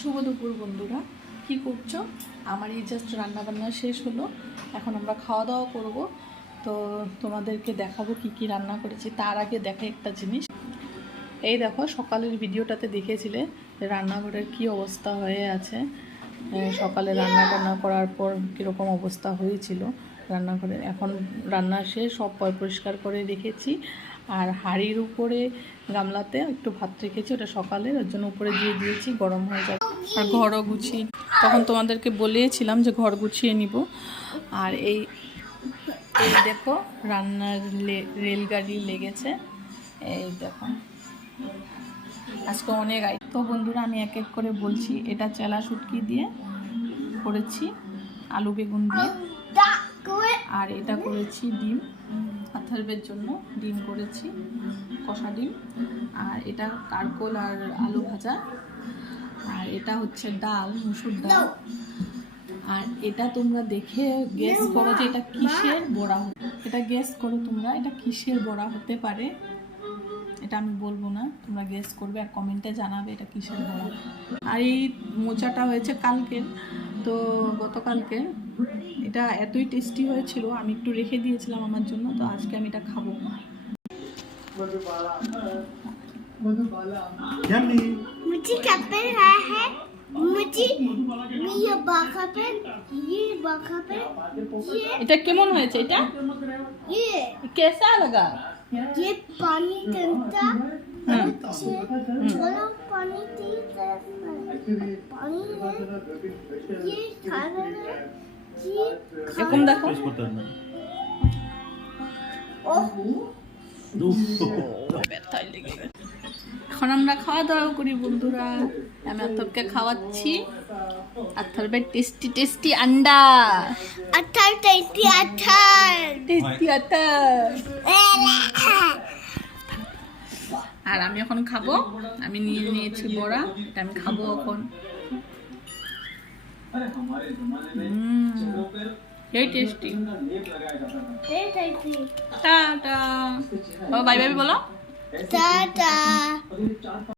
শুভ দুপুর বন্ধুরা, কি করছো? আমার এই জাস্ট রান্নাবান্না শেষ হলো, এখন আমরা খাওয়া দাওয়া করব। তো তোমাদেরকে দেখাবো কি কি রান্না করেছি। তার আগে দেখে একটা জিনিস, এই দেখো সকালের ভিডিওটাতে দেখেছিলে রান্নাঘরের কি অবস্থা হয়ে আছে। সকালে রান্না বান্না করার পর কীরকম অবস্থা হয়েছিল রান্নাঘরে। এখন রান্না শেষ, সব পরিষ্কার করে রেখেছি। আর হাঁড়ির উপরে গামলাতে একটু ভাত রেখেছি, ওটা সকালের, ওর জন্য উপরে দিয়ে দিয়েছি, গরম হয়ে যাবে। আর ঘরও গুছিয়ে, তখন তোমাদেরকে বলেছিলাম যে ঘর গুছিয়ে নিব। আর এই দেখো রান্নার রেলগাড়ি লেগেছে, এই দেখো আজকে অনেক তো বন্ধুরা আমি এক এক করে বলছি। এটা চেলা শুটকি দিয়ে করেছি, আলু বেগুন দিয়ে। আর এটা করেছি ডিম, আথারবের জন্য ডিম করেছি, কষা ডিম। আর এটা কারকোল আর আলু ভাজা। আর এটা হচ্ছে ডাল, মুসুর ডাল। আর এটা তোমরা দেখে গেস করো যে এটা কিসের বড়া। এটা গেস করো তোমরা, এটা কিসের বড়া হতে পারে। এটা আমি বলবো না, তোমরা গেস করবে আর কমেন্টে জানাবে এটা কিসের বড়া। আর এই মোচাটা হয়েছে কালকের, তো গতকালকে। এটা এতই টেস্টি হয়েছিল, আমি একটু রেখে দিয়েছিলাম আমার জন্য, তো আজকে আমি এটা খাবো। मुझे कैप्टन है मुझे ये बाखा पे এটা কেমন হয়েছে? এটা ये कैसा लगा? ये पानी ठंडा चलो पानी पानी है ये खाना है ये এরকম দেখো। এখন আমরা খাওয়া দাওয়া করি বন্ধুরা। আমি আর্থবকে খাওয়াচ্ছি, আর্থবের টেস্টি টেস্টি আন্ডা, अठार टेस्टी अठार টেস্টি আটা। আর আমি এখন খাবো, আমি নিয়ে নিয়েছি বড়া, এটা আমি খাবো এখন। এই টেস্টি। টাটা, বাই বাই বলো। टाटा।